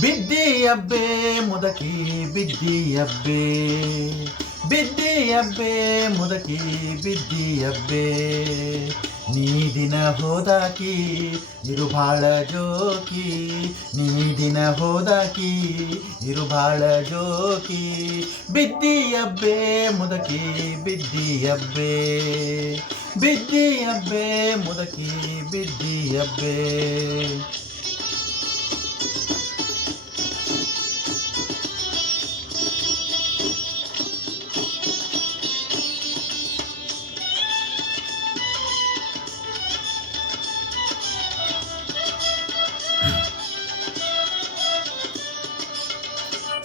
ಬಿದ್ದಿಯಬ್ಬೆ ಮುದಕಿ ಬಿದ್ದಿಯಬ್ಬೆ ಬಿದ್ದಿಯಬ್ಬೆ ಮುದಕಿ ನೀ ದಿನ ಹೋದಾಕಿ, ಇರು ಬಾಳ ಜೋಕಿ. ನೀ ದಿನ ಹೋದಾಕಿ, ಇರು ಬಾಳ ಜೋಕಿ. ಬಿದ್ದಿಯಬ್ಬೆ ಮುದಕಿ ಬಿದ್ದಿಯಬ್ಬೆ ಬಿದ್ದಿಯಬ್ಬೆ ಮುದಕಿ ಬಿದ್ದಿಯಬ್ಬೆ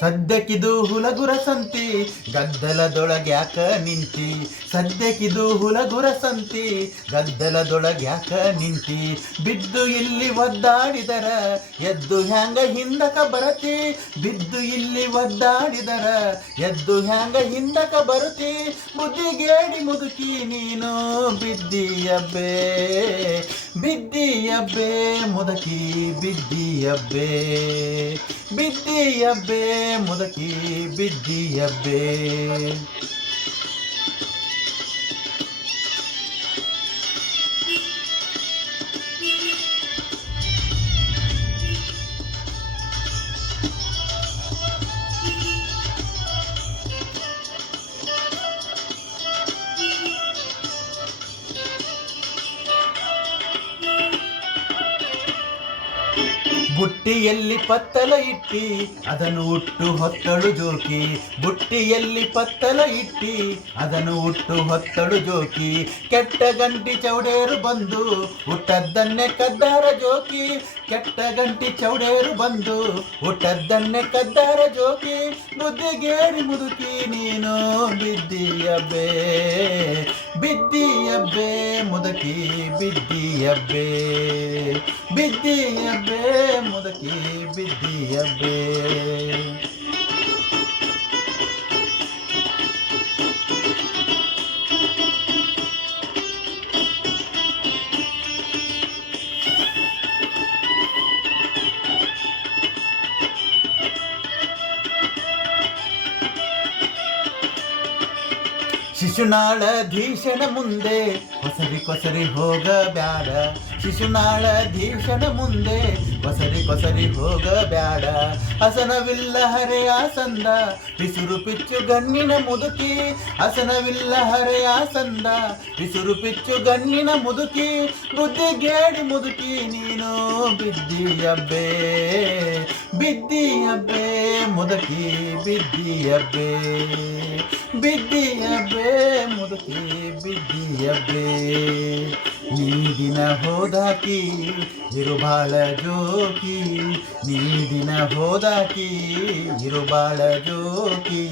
ಸದ್ಯಕ್ಕಿದು ಹುಲಗುರ ಸಂತಿ ಗದ್ದಲದೊಳಗ್ಯಾಕ ನಿಂತಿ? ಸದ್ಯಕ್ಕಿದು ಹುಲಗುರ ಸಂತಿ ಗದ್ದಲದೊಳಗ್ಯಾಕ ನಿಂತಿ? ಬಿದ್ದು ಇಲ್ಲಿ ಒದ್ದಾಡಿದರ, ಎದ್ದು ಹ್ಯಾಂಗ ಹಿಂದಕ ಬರತಿ? ಬಿದ್ದು ಇಲ್ಲಿ ಒದ್ದಾಡಿದರ, ಎದ್ದು ಹ್ಯಾಂಗ ಹಿಂದಕ ಬರುತಿ? ಬುದ್ಧಿಗೇಡಿ ಮುದುಕಿ ನೀನು ಬಿದ್ದಿಯಬ್ಬೆ. ಬಿದ್ದಿಯಬ್ಬೆ ಮುದಕಿ ಬಿದ್ದಿಯಬ್ಬೆ. ಬಿದ್ದಿಯಬ್ಬೆ ಮುದಕಿ ಬಿದ್ದಿಯಬ್ಬೆ. ಬುಟ್ಟಿಯಲ್ಲಿ ಪತ್ತಲ ಇಟ್ಟಿ, ಅದನ್ನು ಉಟ್ಟು ಹೊತ್ತಳು ಜೋಕಿ. ಬುಟ್ಟಿಯಲ್ಲಿ ಪತ್ತಲ ಇಟ್ಟಿ, ಅದನ್ನು ಉಟ್ಟು ಹೊತ್ತಳು ಜೋಕಿ. ಕೆಟ್ಟ ಗಂಟಿ ಚೌಡೇರು ಬಂದು, ಹುಟ್ಟದ್ದನ್ನೇ ಕದ್ದಾರ ಜೋಕಿ. ಕೆಟ್ಟ ಗಂಟಿ ಚೌಡೇರು ಬಂದು, ಹುಟ್ಟದ್ದನ್ನೇ ಕದ್ದಾರ ಜೋಕಿ. ಮುದ್ದೆಗೇರಿ ಮುದುಕಿ, ನೀನು ಬಿದ್ದೀಯ ಬಿದ್ದಿಯಬ್ಬೆ. ಮುದಕಿ ಬಿದ್ದಿಯಬ್ಬೆ ಬಿದ್ದಿಯಬ್ಬೆ ಮುದಕಿ ಬಿದ್ದಿಯಬ್ಬೆ ಶಿಶುನಾಳಧೀಶನ ಮುಂದೆ ಕೊಸರಿ ಕೊಸರಿ ಹೋಗ ಬ್ಯಾಡ ಶಿಶುನಾಳಧೀಶನ ಮುಂದೆ ಕೊಸರಿ ಕೊಸರಿ ಹೋಗ ಬ್ಯಾಡ ಹಸನವಿಲ್ಲ ಹರೆ ಆಸಂದ ಬಿಸುರು ಪಿಚ್ಚು ಗಣ್ಣಿನ ಮುದುಕಿ. ಹಸನವಿಲ್ಲ ಹರೆ ಆಸಂದ ಬಿಸುರು ಪಿಚ್ಚು ಗಣ್ಣಿನ ಮುದುಕಿ. ಬುದ್ಧಿಗೇಡಿ ಮುದುಕಿ, ನೀನು ಬಿದ್ದಿಯಬ್ಬೆ. ಬಿದ್ದಿಯಬ್ಬೆ, ಮುದುಕಿ ಬಿದ್ದಿಯಬ್ಬೆ. ಬಿದ್ದಿಯಬ್ಬೆ, ಮುದುಕಿ ಬಿದ್ದಿಯಬ್ಬೆ. ನೀ ದಿನ ಹೋದಾಕಿ, ಇರುಬಾಳ ಜೋಕಿ. ನೀದಿನ ಹೋದಾಕಿ, ಇರುಬಾಳ ಜೋಕಿ.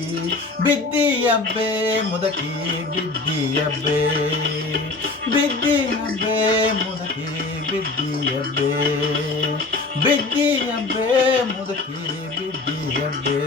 ಬಿದ್ದಿಯಬ್ಬೆ, ಮುದಕಿ ಬಿದ್ದಿಯಬ್ಬೆ ಬಿದ್ದಿಯಬ್ಬೆ. ಬಿಡ್ಡಿ ಹಬ್ಬೆ ಮುದುಕಿ ಬಿಡ್ಡಿ ಹಬ್ಬೆ